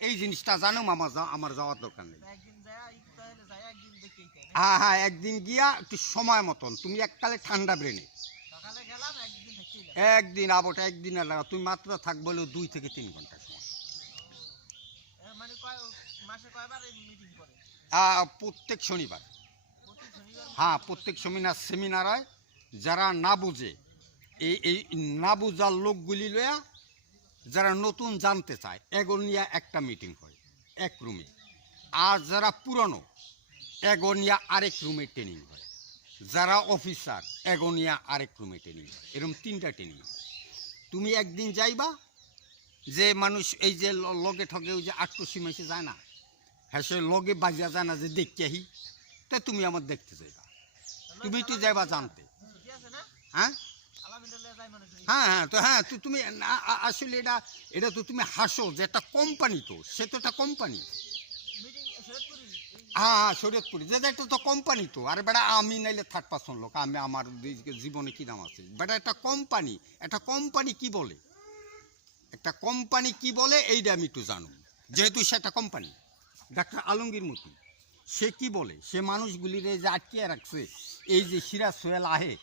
এই জিনিসটা জানো আমার যাওয়ার দরকার নেই। হ্যাঁ হ্যাঁ, একদিন গিয়া একটু সময় মতন তুমি এককালে ঠান্ডা ব্রেনে একদিন আবটা একদিন আর লাগা তুমি মাত্র থাকবো 2 থেকে 3 ঘন্টা সময়। প্রত্যেক শনিবার। হ্যাঁ, প্রত্যেক সেমিনার হয়। যারা না বুঝে এই না বুঝার লোকগুলি লয়া যারা নতুন জানতে চায় এগোনিয়া একটা মিটিং হয় এক রুমে, আর যারা পুরনো এগোনিয়া আরেক রুমে ট্রেনিং হয়, যারা অফিসার এগোনিয়া আরেক রুমে ট্রেনিং হয়। এরকম 3টা ট্রেনিং হয়। তুমি একদিন যাইবা, যে মানুষ এই যে লগে ঠগে ওই যে 8 মাসে যায় না, হ্যাঁ সে লগে বাজিয়া যায় না যে দেখতে আহি, তা তুমি আমার দেখতে যাইবা, তুমি তো যাইবা জানতে। হ্যাঁ হ্যাঁ হ্যাঁ, তো হ্যাঁ তো তুমি আসলে এটা তো তুমি হাসো যে একটা কোম্পানি, তো সে তো একটা কোম্পানি। হ্যাঁ হ্যাঁ, শরীয়তপুরি যে একটা তো কোম্পানি তো। আরে বেটা আমি নাইলে 3rd পার্সন লোক, আমি আমার জীবনে কি দাম আছে বেটা? একটা কোম্পানি, একটা কোম্পানি কি বলে, একটা কোম্পানি কি বলে এইটা আমি একটু জানো, যেহেতু সে একটা কোম্পানি। ডাক্তার আলমগীর মতি সে কি বলে, সে মানুষগুলির যে আটকিয়ে রাখছে, এই যে সিরাজ সোহেল আহে